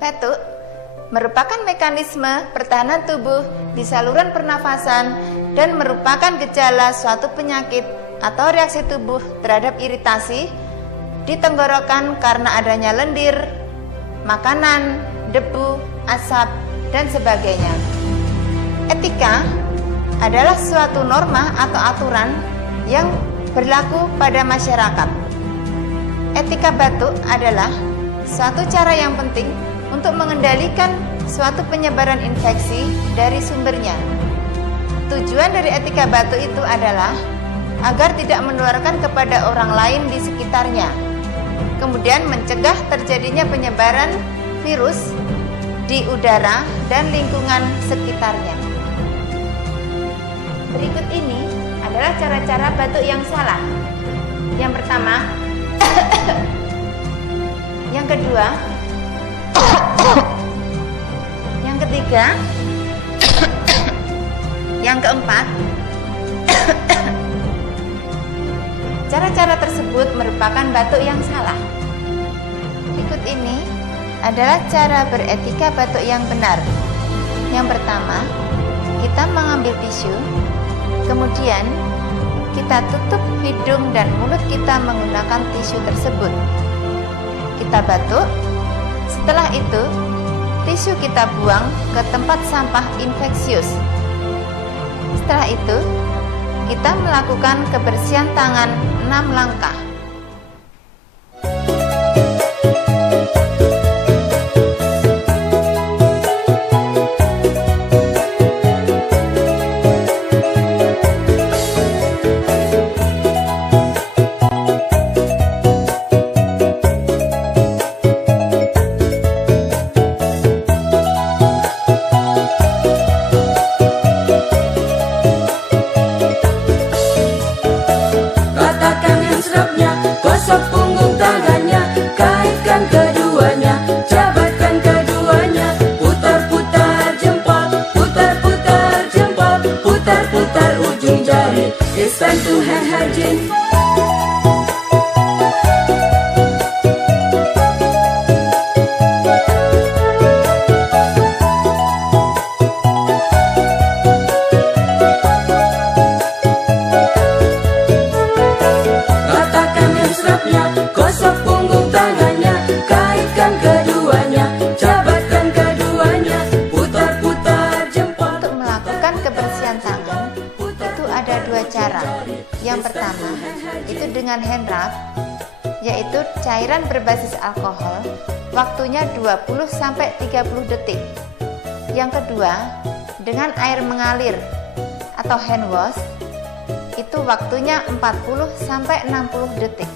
Batuk merupakan mekanisme pertahanan tubuh di saluran pernafasan dan merupakan gejala suatu penyakit atau reaksi tubuh terhadap iritasi di tenggorokan karena adanya lendir, makanan, debu, asap, dan sebagainya. Etika adalah suatu norma atau aturan yang berlaku pada masyarakat. Etika batuk adalah suatu cara yang penting untuk mengendalikan suatu penyebaran infeksi dari sumbernya. Tujuan dari etika batuk itu adalah agar tidak menularkan kepada orang lain di sekitarnya, kemudian mencegah terjadinya penyebaran virus di udara dan lingkungan sekitarnya. Berikut ini adalah cara-cara batuk yang salah. Yang pertama, yang kedua, yang ketiga, yang keempat. Cara-cara tersebut merupakan batuk yang salah. Berikut ini adalah cara beretika batuk yang benar. Yang pertama, kita mengambil tisu, kemudian kita tutup hidung dan mulut kita menggunakan tisu tersebut. Kita batuk, setelah itu tisu kita buang ke tempat sampah infeksius. Setelah itu, kita melakukan kebersihan tangan 6 langkah. Gosok punggung tangannya, kaitkan keduanya, jabatkan keduanya, putar-putar jempol, putar-putar jempol, putar-putar ujung jari. It's time to hand hygiene. Gosok punggung tangannya, kaitkan keduanya, jabatkan keduanya, putar-putar jempol. Untuk melakukan kebersihan tangan, itu ada 2 cara. Yang pertama, itu dengan hand rub, yaitu cairan berbasis alkohol, waktunya 20-30 detik. Yang kedua, dengan air mengalir atau hand wash, itu waktunya 40-60 detik.